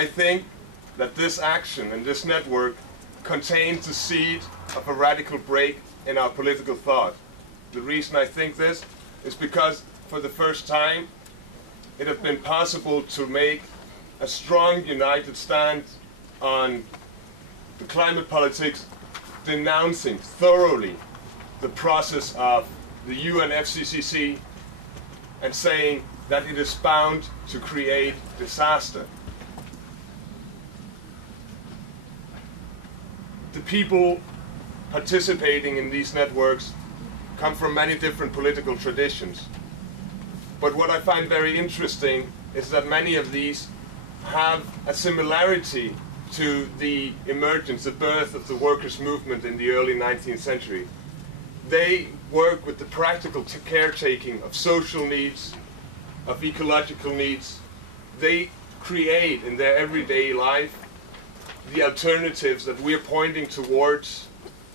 I think that this action and this network contains the seed of a radical break in our political thought. The reason I think this is because for the first time it has been possible to make a strong united stand on the climate politics, denouncing thoroughly the process of the UNFCCC and saying that it is bound to create disaster. The people participating in these networks come from many different political traditions. But what I find very interesting is that many of these have a similarity to the emergence, the birth of the workers' movement in the early 19th century. They work with the practical caretaking of social needs, of ecological needs. They create in their everyday life the alternatives that we are pointing towards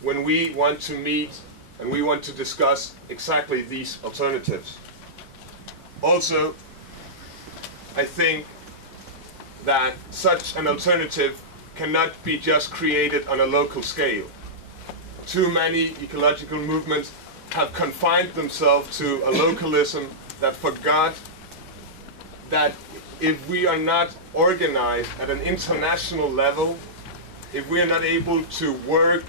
when we want to meet and we want to discuss exactly these alternatives. Also, I think that such an alternative cannot be just created on a local scale. Too many ecological movements have confined themselves to a localism that forgot that if we are not organized at an international level, if we are not able to work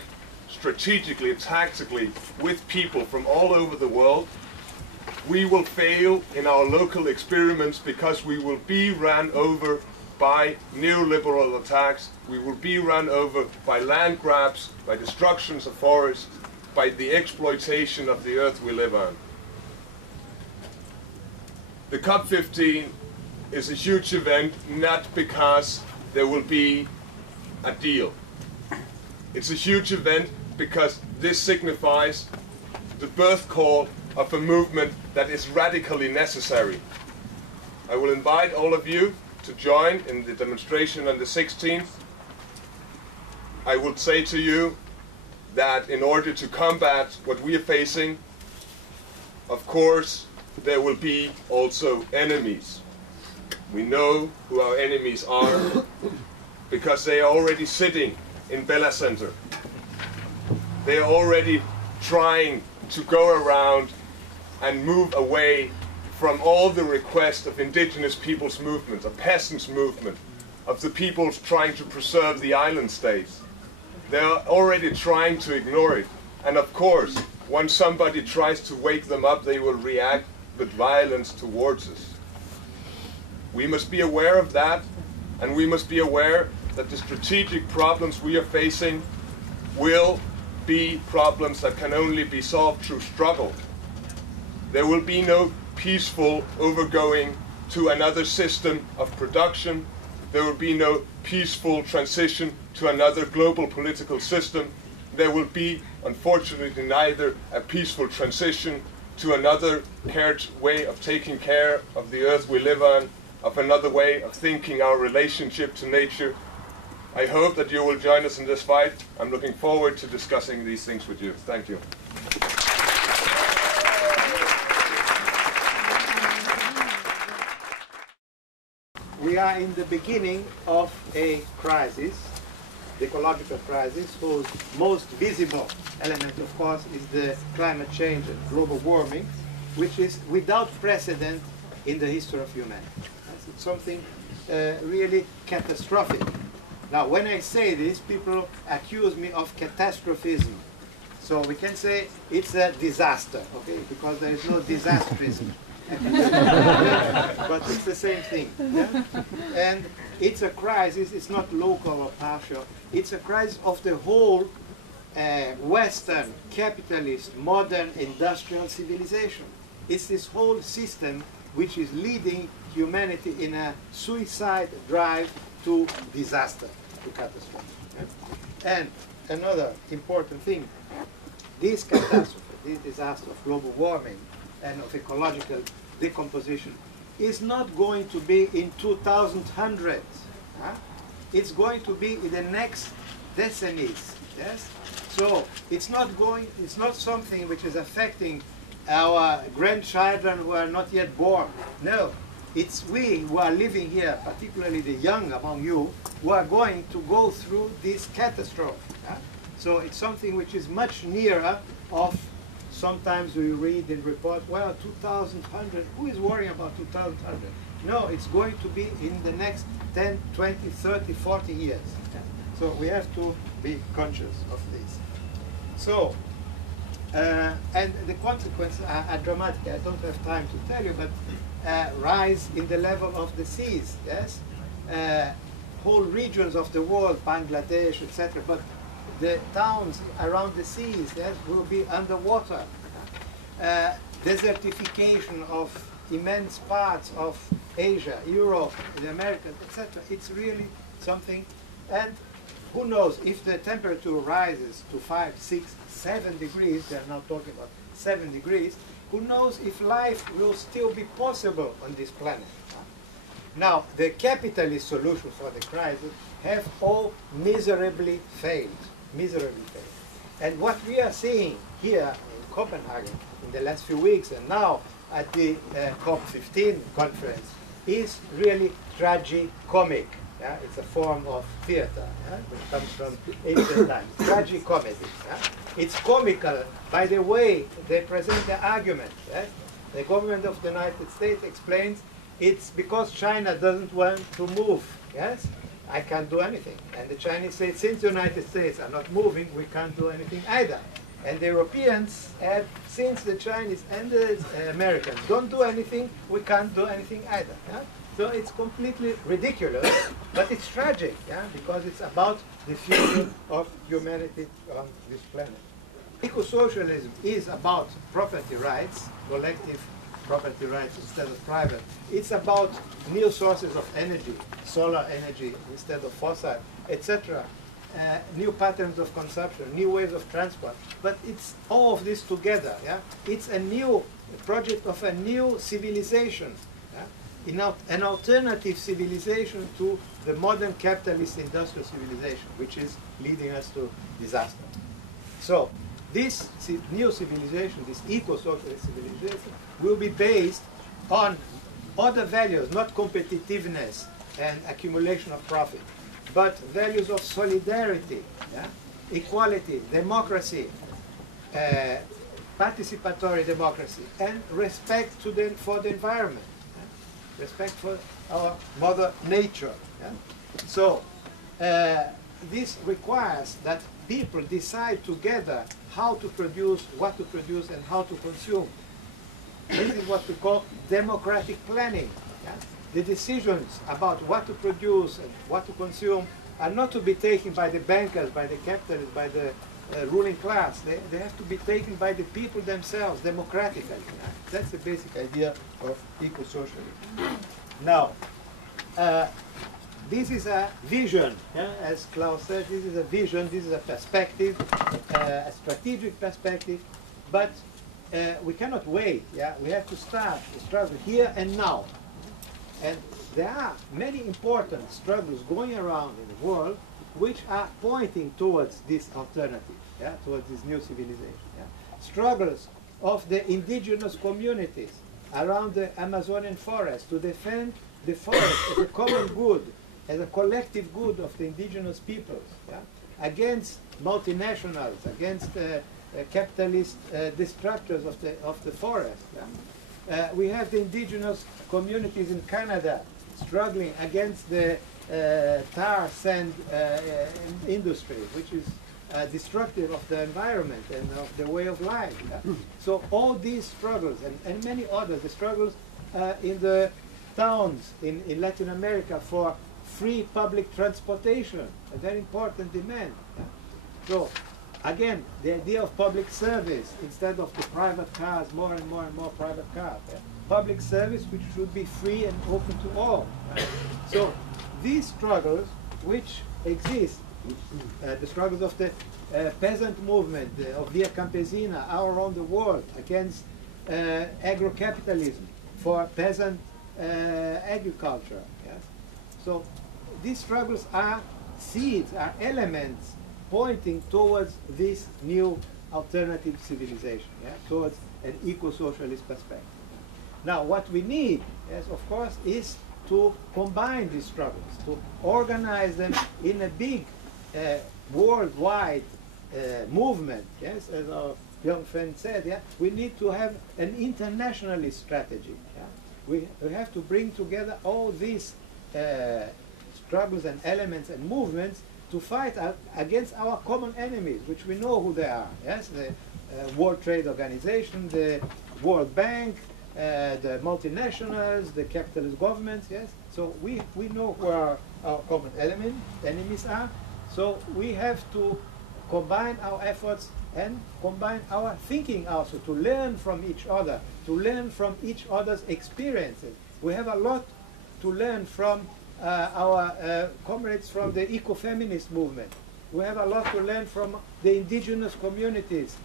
strategically and tactically with people from all over the world, we will fail in our local experiments because we will be run over by neoliberal attacks, we will be run over by land grabs, by destructions of forests, by the exploitation of the earth we live on. The COP15 is a huge event not because there will be a deal. It's a huge event because this signifies the birth call of a movement that is radically necessary. I will invite all of you to join in the demonstration on the 16th. I would say to you that in order to combat what we are facing, of course, there will be also enemies. We know who our enemies are because they are already sitting in Bella Center. They are already trying to go around and move away from all the requests of indigenous peoples' movements, of peasants' movement, of the peoples trying to preserve the island states. They are already trying to ignore it. And of course, once somebody tries to wake them up, they will react with violence towards us. We must be aware of that, and we must be aware that the strategic problems we are facing will be problems that can only be solved through struggle. There will be no peaceful overgoing to another system of production. There will be no peaceful transition to another global political system. There will be, unfortunately, neither a peaceful transition to another way of taking care of the earth we live on, of another way of thinking our relationship to nature. I hope that you will join us in this fight. I'm looking forward to discussing these things with you. Thank you. We are in the beginning of a crisis, the ecological crisis, whose most visible element, of course, is the climate change and global warming, which is without precedent in the history of humanity. It's something really catastrophic. Now, when I say this, people accuse me of catastrophism. So we can say it's a disaster, okay, because there is no disastrism. But it's the same thing. Yeah? And it's a crisis, it's not local or partial, it's a crisis of the whole Western, capitalist, modern industrial civilization. It's this whole system which is leading humanity in a suicide drive to disaster, to catastrophe. Yeah? And another important thing, this catastrophe, this disaster of global warming and of ecological decomposition is not going to be in 2100. Huh? It's going to be in the next decades. Yes? So it's not something which is affecting our grandchildren who are not yet born. No, it's we who are living here, particularly the young among you, who are going to go through this catastrophe. Yeah? So it's something which is much nearer of, sometimes we read in reports, well, 2100, who is worrying about 2100? No, it's going to be in the next 10, 20, 30, 40 years. Yeah? So we have to be conscious of this. So, and the consequences are dramatic. I don't have time to tell you, but rise in the level of the seas, yes? Whole regions of the world, Bangladesh, etc., but the towns around the seas, yes, will be underwater. Desertification of immense parts of Asia, Europe, the Americas, etc. It's really something. And who knows, if the temperature rises to 5, 6, 7 degrees, they're now talking about 7 degrees, who knows if life will still be possible on this planet. Now, the capitalist solutions for the crisis have all miserably failed. Miserably failed. And what we are seeing here in Copenhagen in the last few weeks and now at the COP15 conference is really tragicomic. Yeah? It's a form of theater, yeah? Which comes from ancient times. Tragicomedy. Yeah? It's comical by the way they present the argument. Yeah? The government of the United States explains it's because China doesn't want to move. Yes, I can't do anything. And the Chinese say, since the United States are not moving, we can't do anything either. And the Europeans add, since the Chinese and the Americans don't do anything, we can't do anything either. Yeah? So it's completely ridiculous, but it's tragic, yeah? Because it's about the future of humanity on this planet. Eco-socialism is about property rights, collective property rights instead of private. It's about new sources of energy, solar energy instead of fossil, etc. New patterns of consumption, new ways of transport. But it's all of this together. Yeah? It's a new project of a new civilization. Yeah? An alternative civilization to the modern capitalist industrial civilization, which is leading us to disaster. So this new civilization, this eco-socialist civilization, will be based on other values, not competitiveness and accumulation of profit, but values of solidarity, yeah? Equality, democracy, participatory democracy, and respect for the environment, yeah? Respect for our mother nature. Yeah? So this requires that people decide together how to produce, what to produce, and how to consume. This is what we call democratic planning. Yeah? The decisions about what to produce and what to consume are not to be taken by the bankers, by the capitalists, by the ruling class. They have to be taken by the people themselves, democratically. Yeah? That's the basic idea of eco-socialism. Now, this is a vision, yeah? As Klaus said, this is a vision, this is a perspective, a strategic perspective, but we cannot wait. Yeah? We have to start the struggle here and now. And there are many important struggles going around in the world which are pointing towards this alternative, yeah? Towards this new civilization. Yeah? Struggles of the indigenous communities around the Amazonian forest to defend the forest as a common good, as a collective good of the indigenous peoples, yeah? Against multinationals, against capitalist destructors of the forest. Yeah? We have the indigenous communities in Canada struggling against the tar sand industry, which is destructive of the environment and of the way of life. Yeah? So all these struggles and many others, the struggles in the towns in Latin America for free public transportation, a very important demand. Yeah? So again, the idea of public service instead of the private cars, more and more and more private cars. Yeah? Public service which should be free and open to all. Right? So these struggles which exist, the struggles of the peasant movement, of Via Campesina all around the world against agro-capitalism for peasant agriculture. Yes? So these struggles are seeds, are elements pointing towards this new alternative civilization, yeah? Towards an eco-socialist perspective. Now, what we need, yes, of course, is to combine these struggles, to organize them in a big worldwide movement. Yes, as our young friend said, yeah, we need to have an internationalist strategy. Yeah? We have to bring together all these struggles and elements and movements to fight against our common enemies, which we know who they are. Yes, the World Trade Organization, the World Bank, the multinationals, the capitalist governments. Yes, so we know who our common enemies are. So we have to combine our efforts and combine our thinking also, to learn from each other, to learn from each other's experiences. We have a lot to learn from our comrades from the ecofeminist movement. We have a lot to learn from the indigenous communities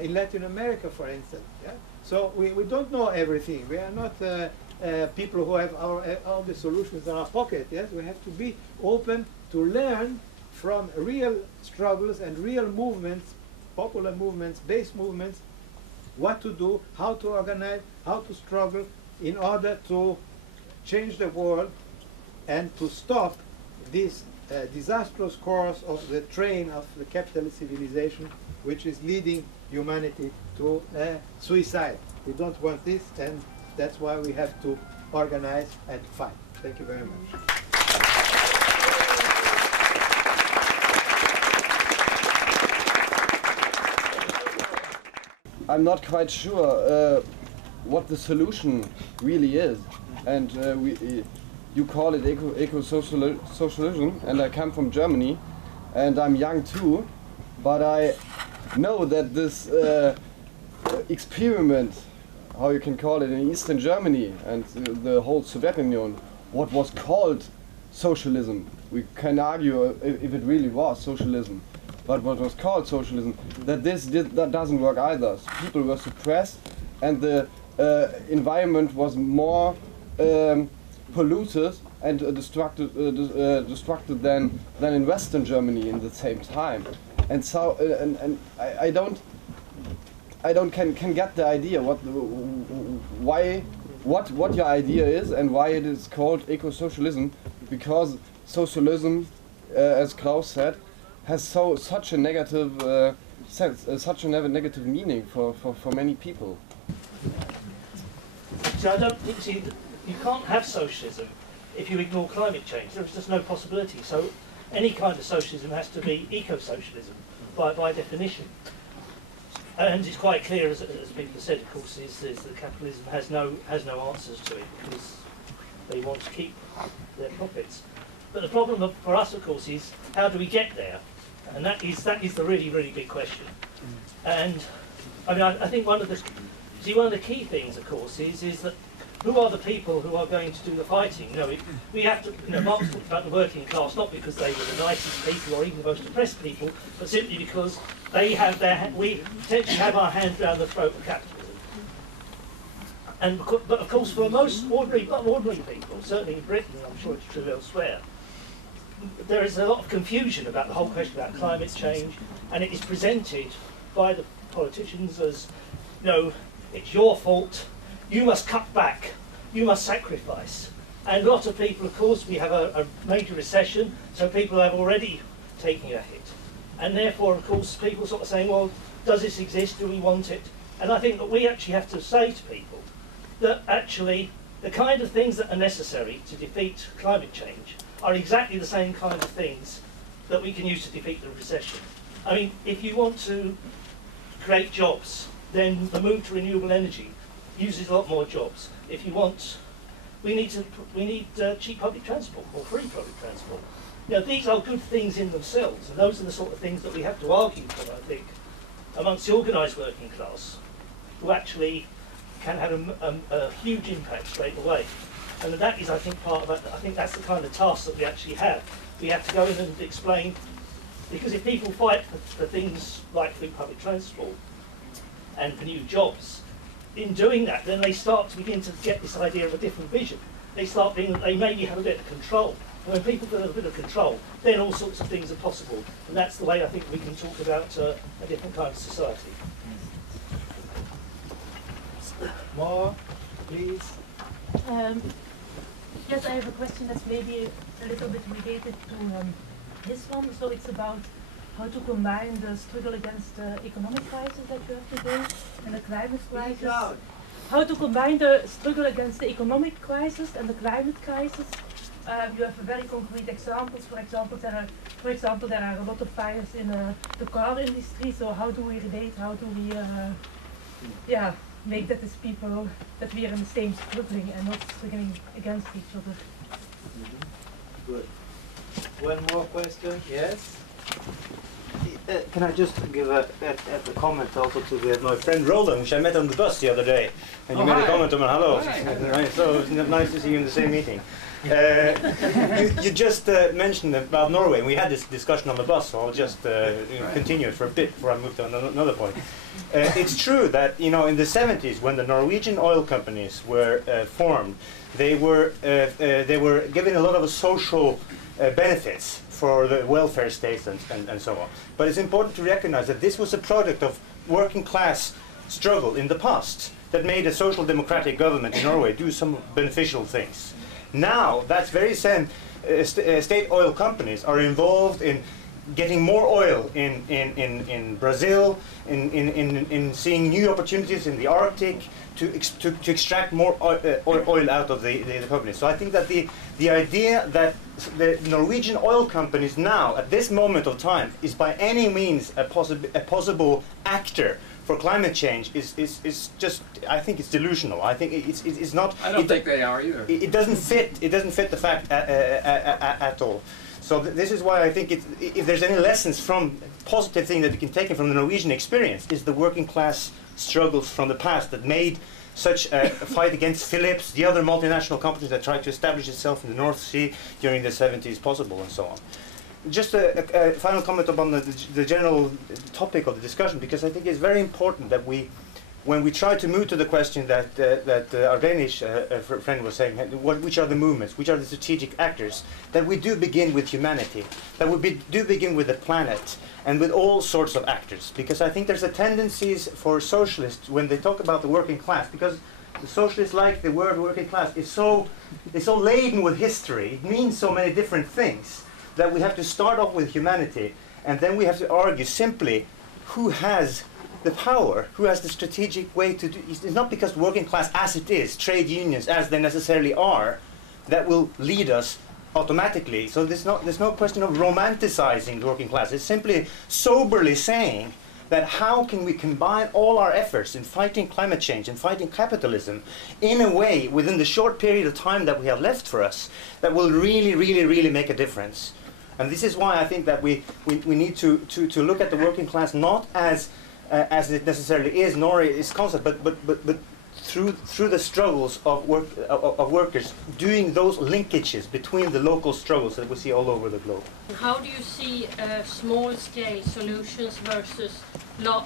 in Latin America, for instance. Yeah? So we don't know everything. We are not people who have all the solutions in our pocket. Yes, we have to be open to learn from real struggles and real movements, popular movements, base movements, what to do, how to organize, how to struggle in order to change the world and to stop this disastrous course of the train of the capitalist civilization, which is leading humanity to suicide. We don't want this, and that's why we have to organize and fight. Thank you very much. I'm not quite sure what the solution really is, and you call it eco-socialism, and I come from Germany, and I'm young too, but I know that this experiment, how you can call it, in Eastern Germany and the whole Soviet Union, what was called socialism, we can argue if it really was socialism, but what was called socialism, that that doesn't work either. People were suppressed, and the environment was more polluted and destructed than in Western Germany in the same time. And so, I don't can get the idea what your idea is and why it is called eco-socialism, because socialism, as Klaus said, has such a negative sense, such a negative meaning for many people. So I don't think you can't have socialism if you ignore climate change. There is just no possibility. So any kind of socialism has to be eco-socialism by definition. And it's quite clear, as people have said, of course, is that capitalism has no answers to it because they want to keep their profits. But the problem for us, of course, is how do we get there? And that is the really, really big question. And I mean, I think one of the key things, of course, is that who are the people who are going to do the fighting? You know, we have to. You know, Marx talked about the working class not because they were the nicest people or even the most oppressed people, but simply because they have we potentially have our hand down the throat of capitalism. And but of course, for most ordinary people, certainly in Britain, I'm sure it's true elsewhere, there is a lot of confusion about the whole question about climate change, and it is presented by the politicians as, you know, it's your fault, you must cut back, you must sacrifice. And a lot of people, of course, we have a major recession, so people have already taken a hit. And therefore, of course, people sort of saying, well, does this exist, do we want it? And I think that we actually have to say to people that actually the kind of things that are necessary to defeat climate change are exactly the same kind of things that we can use to defeat the recession. I mean, if you want to create jobs, then the move to renewable energy uses a lot more jobs. If you want, we need cheap public transport or free public transport. You know, these are good things in themselves, and those are the sort of things that we have to argue for, I think, amongst the organised working class, who actually can have a huge impact straight away. And that is, I think, part of it. I think that's the kind of task that we actually have. We have to go in and explain, because if people fight for things like free public transport and for new jobs, in doing that, then they start to begin to get this idea of a different vision. They maybe have a bit of control. And when people feel a bit of control, then all sorts of things are possible. And that's the way I think we can talk about a different kind of society. More please. Yes, I have a question that's maybe a little bit related to this one. So it's about how to combine the struggle against the economic crisis that we have today and the climate crisis. How to combine the struggle against the economic crisis and the climate crisis. You have very concrete examples. For example, there are a lot of fires in the car industry. So how do we relate? How do we, make that as people that we are in the same struggling and not struggling against each other? Good. One more question. Yes. Can I just give a comment also to my friend Roland, which I met on the bus the other day, and you made a comment on me. Hello, right, so it's nice to see you in the same meeting. You just mentioned about Norway, and we had this discussion on the bus, so I'll just continue it for a bit before I move to another point. It's true that in the 70s, when the Norwegian oil companies were formed, they were given a lot of social benefits for the welfare states and so on. But it's important to recognize that this was a product of working class struggle in the past that made a social democratic government in Norway do some beneficial things. Now, that very same state oil companies are involved in getting more oil in Brazil, in seeing new opportunities in the Arctic to extract more oil out of the companies. So I think that the idea that the Norwegian oil companies now, at this moment of time, is by any means a possible actor for climate change is just, I think it's delusional. I think it's not. I don't think they are either. It doesn't fit. It doesn't fit the fact at all. So this is why I think if there's any lessons from positive thing that we can take from the Norwegian experience, is the working class struggles from the past that made such a fight against Philips, the other multinational companies that tried to establish itself in the North Sea during the 70s possible, and so on. Just a final comment upon the general topic of the discussion, because I think it's very important that when we try to move to the question that our Danish friend was saying, which are the movements, which are the strategic actors, that we do begin with humanity, that we do begin with the planet, and with all sorts of actors. Because I think there's a tendencies for socialists when they talk about the working class, because the socialists like the word working class, it's so laden with history, it means so many different things, that we have to start off with humanity, and then we have to argue simply who has the power, who has the strategic way to do. It's not because working class as it is, trade unions as they necessarily are, that will lead us automatically. So there's no question of romanticizing the working class. It's simply soberly saying that how can we combine all our efforts in fighting climate change and fighting capitalism in a way within the short period of time that we have left for us that will really, really, really make a difference. And this is why I think that we need to look at the working class not as it necessarily is, nor its concept, but through the struggles of workers, doing those linkages between the local struggles that we see all over the globe. How do you see small-scale solutions versus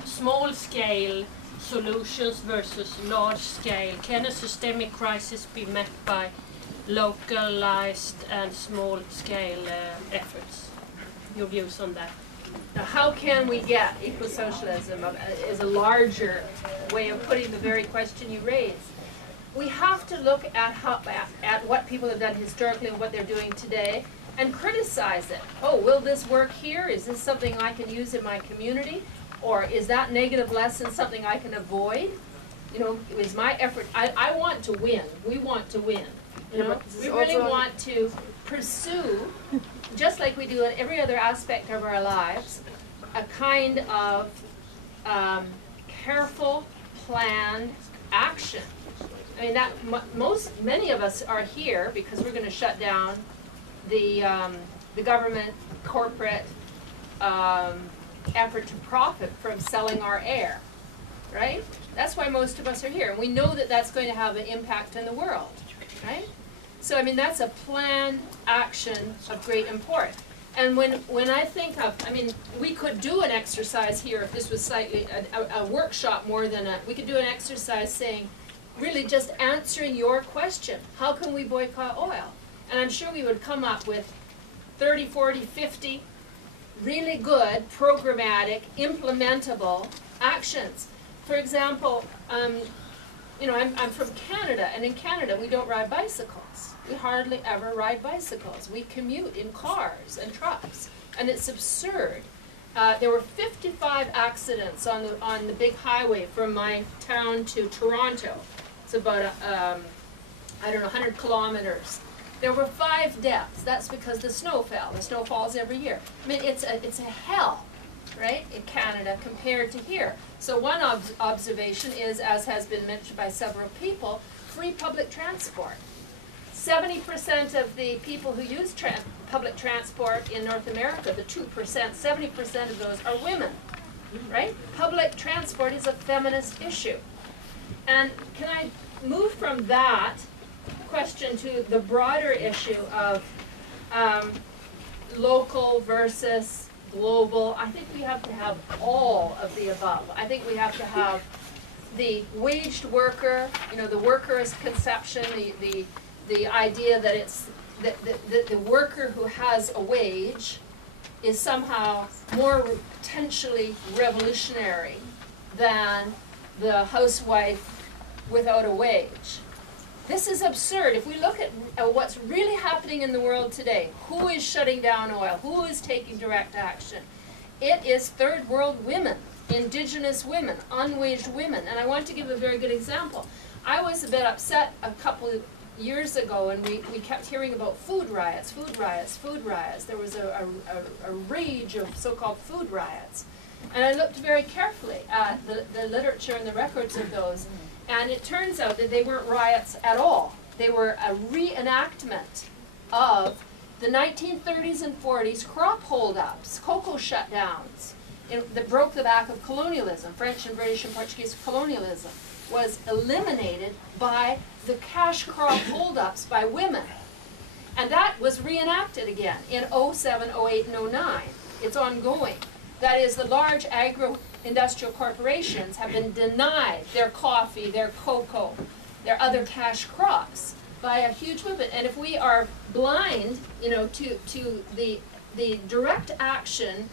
small-scale solutions versus large-scale? Can a systemic crisis be met by localized and small-scale efforts? Your views on that? Now, how can we get eco-socialism is a larger way of putting the very question you raised. We have to look at what people have done historically and what they're doing today and criticize it. Oh, will this work here? Is this something I can use in my community? Or is that negative lesson something I can avoid? You know, is my effort, I want to win. We want to win. You know, we really want to pursue, just like we do in every other aspect of our lives, a kind of careful, planned action. I mean, that many of us are here because we're going to shut down the government, corporate effort to profit from selling our air, right? That's why most of us are here, and we know that that's going to have an impact in the world, right? So, I mean, that's a planned action of great import. And when I think of, I mean, we could do an exercise here if this was slightly a workshop more than we could do an exercise saying, really just answering your question, how can we boycott oil? And I'm sure we would come up with 30, 40, 50 really good, programmatic, implementable actions. For example, you know, I'm from Canada, and in Canada we don't ride bicycles. We hardly ever ride bicycles. We commute in cars and trucks, and it's absurd. There were 55 accidents on the big highway from my town to Toronto. It's about I don't know, 100 kilometers. There were 5 deaths. That's because the snow fell. The snow falls every year. I mean, it's a hell, right, in Canada compared to here. So one observation is, as has been mentioned by several people, free public transport. 70% of the people who use public transport in North America, the 2%, 70% of those are women, right? Public transport is a feminist issue. And can I move from that question to the broader issue of local versus global? I think we have to have all of the above. I think we have to have the waged worker, you know, the worker's conception, the idea that it's that the worker who has a wage is somehow more potentially revolutionary than the housewife without a wage. This is absurd. If we look at what's really happening in the world today, who is shutting down oil? Who is taking direct action? It is third world women, indigenous women, unwaged women. And I want to give a very good example. I was a bit upset a couple of years ago, and we kept hearing about food riots, food riots, food riots. There was a rage of so-called food riots. And I looked very carefully at the literature and the records of those. And it turns out that they weren't riots at all. They were a reenactment of the 1930s and 40s crop holdups, cocoa shutdowns, that broke the back of colonialism. French and British and Portuguese colonialism was eliminated by the cash crop holdups by women. And that was reenacted again in 07, 08, and 09. It's ongoing. That is, the large agro-industrial corporations have been denied their coffee, their cocoa, their other cash crops by a huge movement. And if we are blind, you know, to the direct action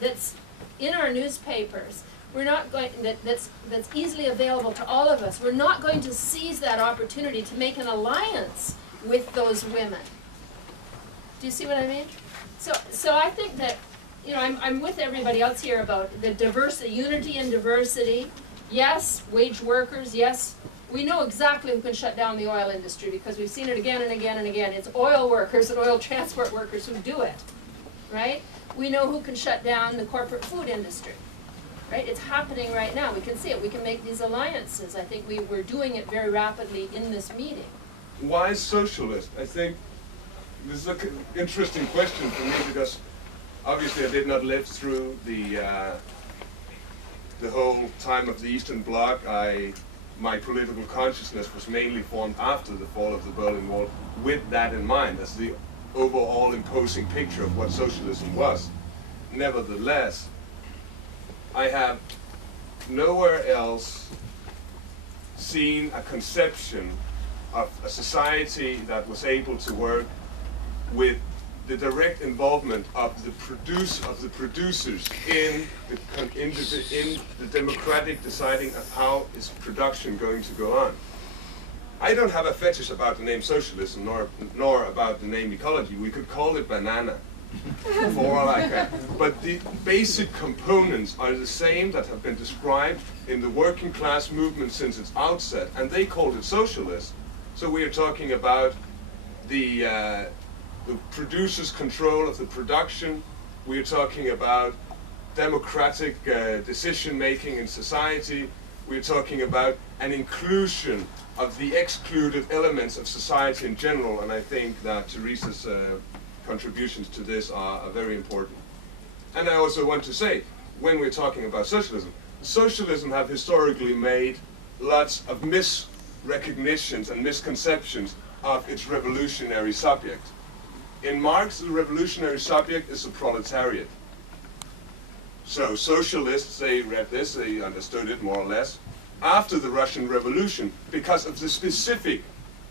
that's in our newspapers, we're not going that's easily available to all of us. We're not going to seize that opportunity to make an alliance with those women. Do you see what I mean? So I think that, you know, I'm with everybody else here about the diversity, unity and diversity. Yes, wage workers. Yes, we know exactly who can shut down the oil industry because we've seen it again and again and again. It's oil workers and oil transport workers who do it, right? We know who can shut down the corporate food industry, right? It's happening right now. We can see it. We can make these alliances. I think we're doing it very rapidly in this meeting. Why socialist? I think this is an interesting question for me because obviously I did not live through the whole time of the Eastern Bloc. My political consciousness was mainly formed after the fall of the Berlin Wall with that in mind as the overall imposing picture of what socialism was. Nevertheless, I have nowhere else seen a conception of a society that was able to work with the direct involvement of the producers in the democratic deciding of how is production going to go on. I don't have a fetish about the name socialism nor about the name ecology. We could call it banana for all I care. But the basic components are the same that have been described in the working class movement since its outset, and they called it socialist. So we are talking about the producer's control of the production. We are talking about democratic decision-making in society. We're talking about an inclusion of the excluded elements of society in general, and I think that Teresa's contributions to this are very important. And I also want to say, when we're talking about socialism, socialism have historically made lots of misrecognitions and misconceptions of its revolutionary subject. In Marx, the revolutionary subject is the proletariat. So socialists, they read this, they understood it more or less, after the Russian Revolution, because of the specific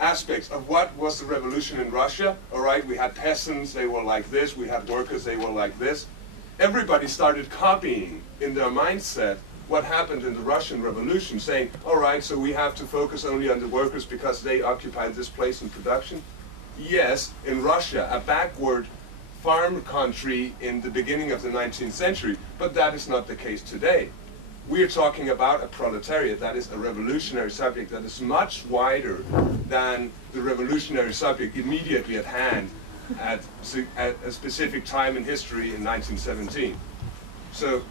aspects of what was the revolution in Russia. All right, we had peasants, they were like this, we had workers, they were like this. Everybody started copying in their mindset what happened in the Russian Revolution, saying, all right, so we have to focus only on the workers because they occupied this place in production? Yes, in Russia, a backward farm country in the beginning of the 19th century, but that is not the case today. We're talking about a proletariat, that is a revolutionary subject that is much wider than the revolutionary subject immediately at hand at a specific time in history in 1917. So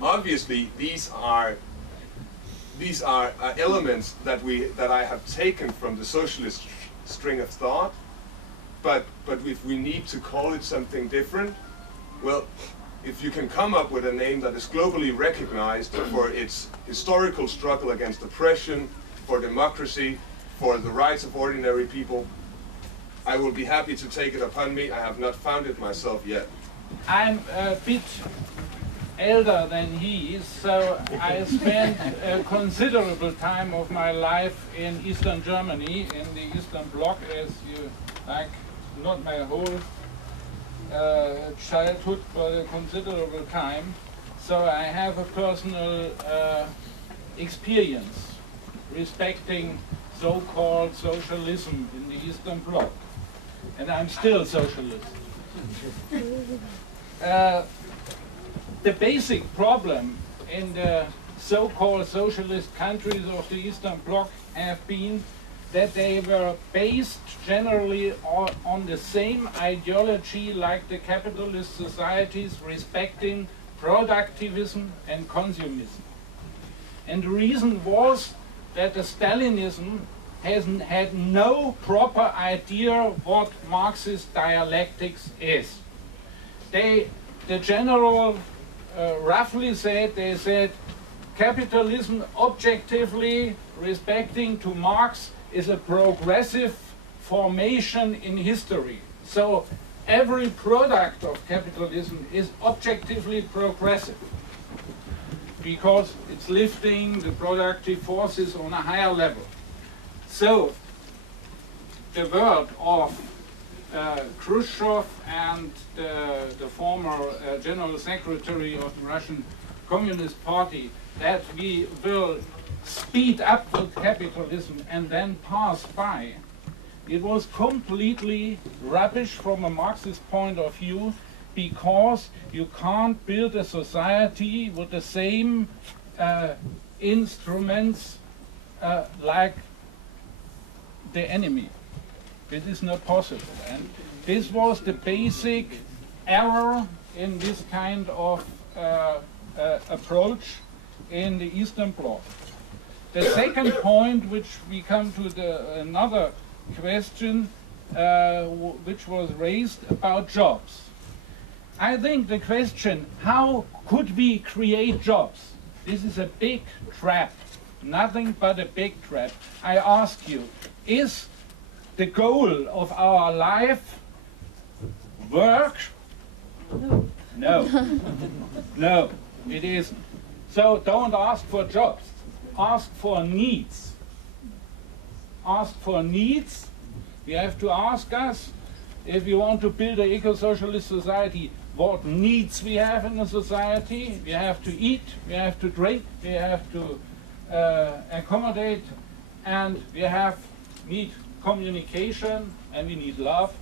obviously these are elements that I have taken from the socialist string of thought, but if we need to call it something different, well, if you can come up with a name that is globally recognized for its historical struggle against oppression, for democracy, for the rights of ordinary people, I will be happy to take it upon me. I have not found it myself yet. I'm a bit elder than he is, so I spent a considerable time of my life in Eastern Germany, in the Eastern Bloc, as you like, not my whole childhood, but a considerable time. So I have a personal experience respecting so-called socialism in the Eastern Bloc. And I'm still socialist. The basic problem in the so-called socialist countries of the Eastern Bloc have been that they were based generally on the same ideology like the capitalist societies, respecting productivism and consumism. And the reason was that the Stalinism had no proper idea what Marxist dialectics is. The general roughly said, they said, capitalism objectively respecting to Marx is a progressive formation in history. So every product of capitalism is objectively progressive because it's lifting the productive forces on a higher level. So the word of Khrushchev and the former General Secretary of the Russian Communist Party that we will speed up with capitalism and then pass by, it was completely rubbish from a Marxist point of view, because you can't build a society with the same instruments like the enemy. This is not possible. And this was the basic error in this kind of approach in the Eastern Bloc. The second point, which we come to another question, which was raised about jobs. I think the question, how could we create jobs? This is a big trap, nothing but a big trap. I ask you, is the goal of our life work? No. No, it isn't. So don't ask for jobs. Ask for needs. Ask for needs. We have to ask us, if we want to build an eco-socialist society, what needs we have in a society. We have to eat, we have to drink, we have to accommodate, and we need communication, and we need love.